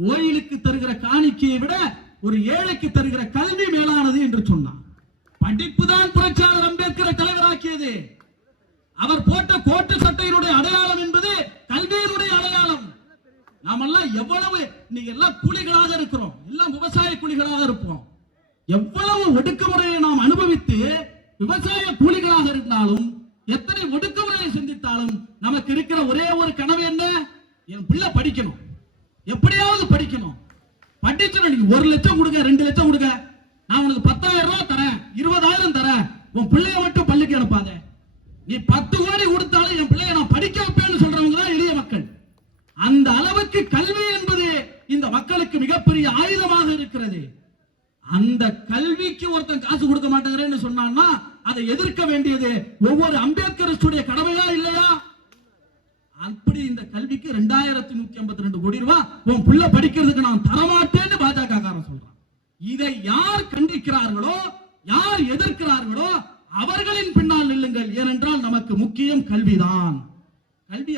கோயிலுக்கு தருகிற காணிக்கையை விட ஒரு ஏழைக்கு தருகிற கல்வி மேலானது என்று சொன்னார். படிப்புதான் புரட்சியாளர் அம்பேத்கரை தலைவராக்கியது. அவர் போட்ட கோட்டு சட்டையினுடைய அடையாளம் என்பது கல்வியினுடைய அடையாளம். நாமெல்லாம் எவ்வளவு இன்னைக்கு எல்லாம் கூலிகளாக இருக்கிறோம், எல்லாம் விவசாய கூலிகளாக இருப்போம். எவ்வளவு ஒடுக்குமுறையை நாம் அனுபவித்து விவசாய கூலிகளாக இருந்தாலும், எத்தனை ஒடுக்குமுறையை சிந்தித்தாலும் நமக்கு இருக்கிற ஒரே ஒரு கனவு என்ன? என் பிள்ளை படிக்கணும், எப்படியாவது படிக்கணும். படிச்சணும். நீங்க 1 லட்சம் கொடுங்க, 2 லட்சம் கொடுங்க, நான் உனக்கு 10,000 ரூபாய் தரேன், 20,000 தரேன், உன் பிள்ளைய மட்டும் பள்ளிக்கு அனுப்பாத. நீ 10 கோடி கொடுத்தாலும் என் பிள்ளைய நான் படிக்க வைப்பேன்னு சொல்றவங்க தான் எளிய மக்கள். அந்த அளவுக்கு கல்வி என்பது இந்த மக்களுக்கு மிகப்பெரிய ஆயுதமாக இருக்கிறது. அந்த கல்விக்கு ஒருத்தன் காசு கொடுக்க மாட்டேங்கிறேன்னு சொன்னான்னா அதை எதிர்க்க வேண்டியது ஒவ்வொரு அம்பேத்கரிஸ்டுடைய கடமையா இல்லையா? அப்படி இந்த கல்விக்கு 2152 கோடி ரூபாய் உன் பிள்ளை படிக்கிறதுக்கு நான் தரமாட்டேன்னு பாஜக காரன் சொல்றான். இதை யார் கண்டிக்கிறார்களோ, யார் எதிர்க்கிறார்களோ அவர்களின் பின்னால் நில்லுங்கள். ஏனென்றால் நமக்கு முக்கியம் கல்விதான். கல்வி